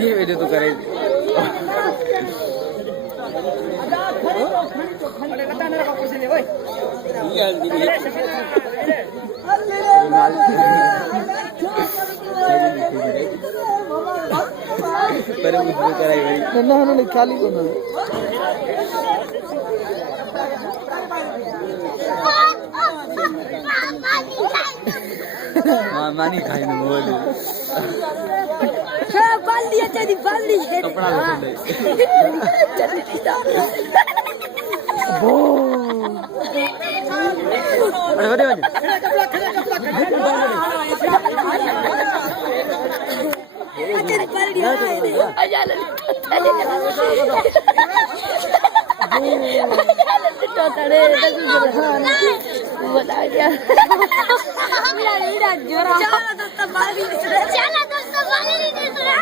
ये वीडियो तो करे खाली मानी खाई ना बोली बाल्दी अच्छी बाल्दी कपड़ा ले वो बड़े बड़े अच्छी बाल्दी अजाल बता क्या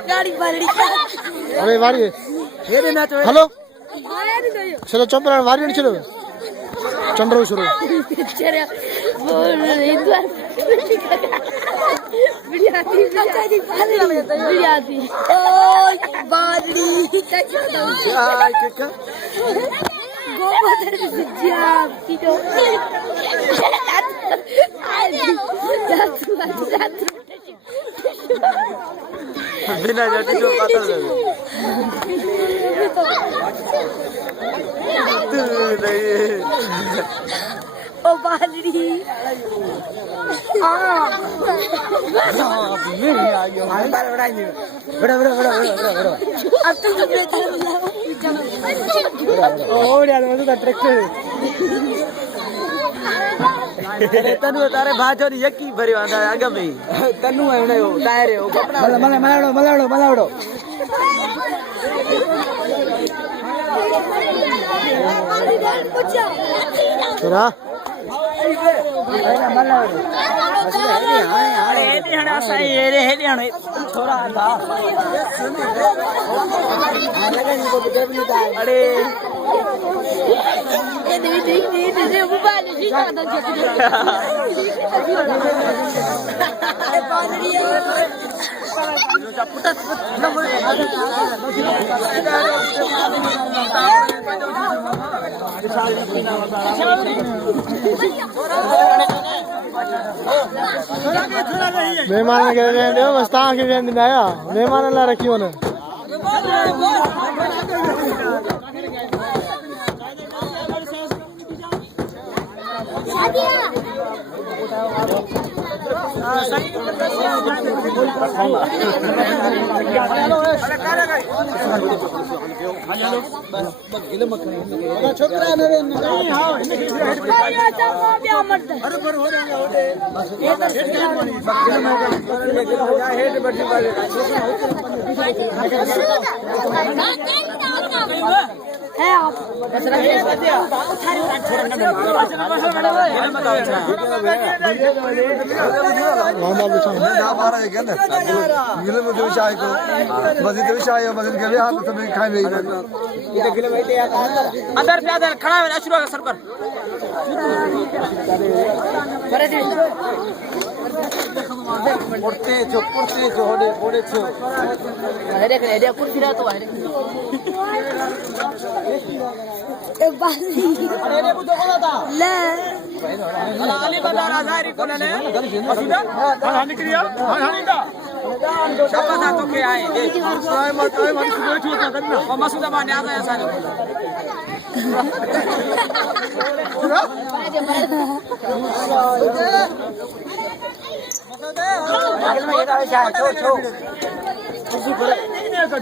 गाड़ी अरे वारी हेलो चलो चंपरा वारी चलो चंद्र शुरू बिना जाती तो पता लगे ओ बादरी बड़ा अब तो तनु तारे भाजो यकी भरी वांदा आगे में तनु है ने वो टायर है वो कपड़ा मलावड़ो तेरा अरे मेहमान के वेंदे बस ता के वेंदे आया मेहमान ला रखियो ने अंदर पे आदर खड़ा है शुरू सर पर पड़ते जो होड़े होड़े छो कुर्सी रहा तो ए बाली अरे ने बुतो कोला था ले अला अली बंदा जारी कोले ने मसूदा हां निकलिया हां निका शपथ तो के आए काय मत बैठो क्या करना और मसूदा माने आ गया सारे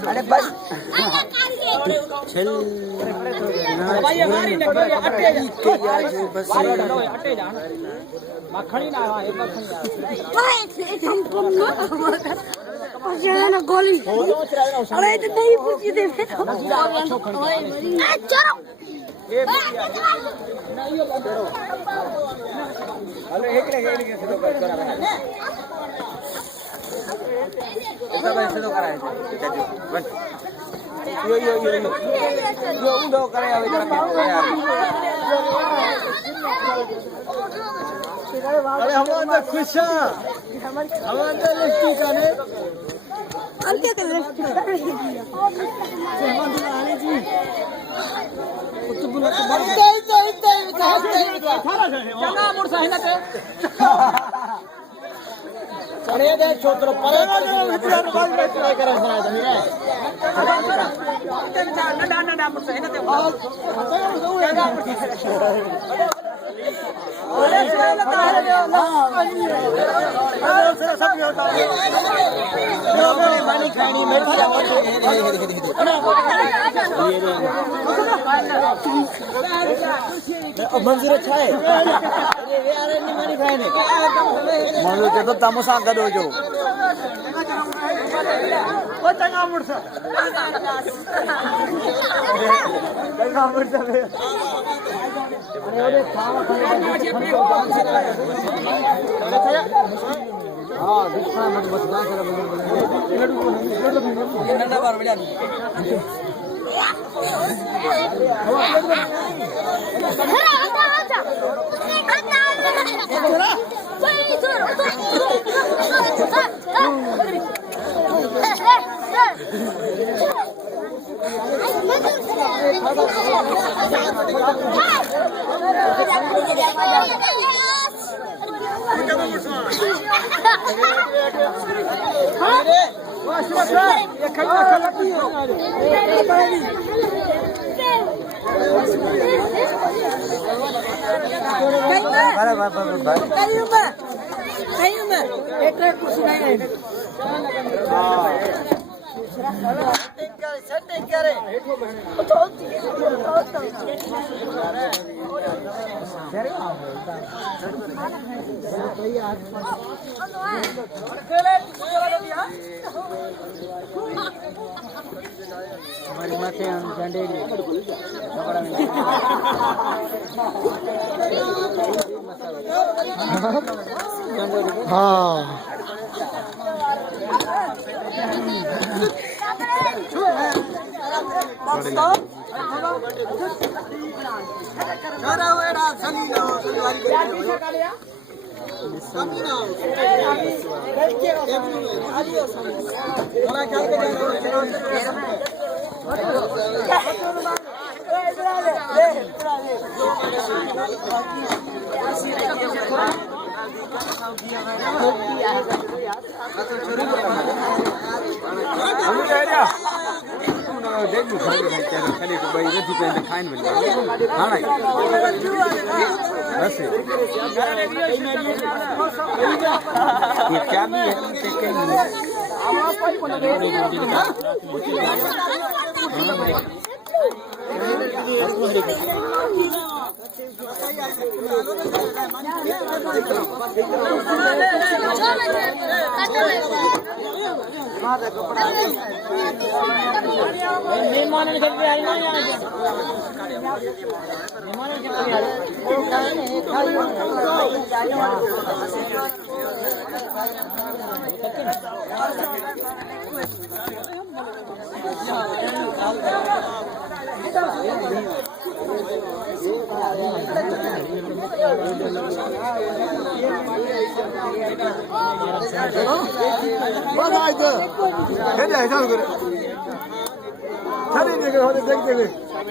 अरे बस चल भाई हमारी नकल अट्टे जा मखणी ना है मखणी ना गोली अरे तो नहीं पूछी दे चलो अरे एक ले से तो करा ऐसा तो करा है बस यो उंडो करे अभी करा अरे हम अंदर खुश हैं हम अंदर लिफ्टी जाने अंते के लिफ्ट चना मुर्सा है ना के अरे दे छोटरो परे विचार बात में ट्राई करा सुना था मेरा नडा नडा मुर्सा है ना ते अरे से लगा है अरे सब होता है पानी खानी बैठा मंजूर अच्छा है अरे यार नहीं मानी खाए ने मानो तो तमसा गडो जो ओ चंगा मुर्सा चंगा मुर्सा अरे खावा हां दिखा मत बस ना कर ये नंदा बार बढ़िया हमारी माते झंडे हाँ क्या भी देख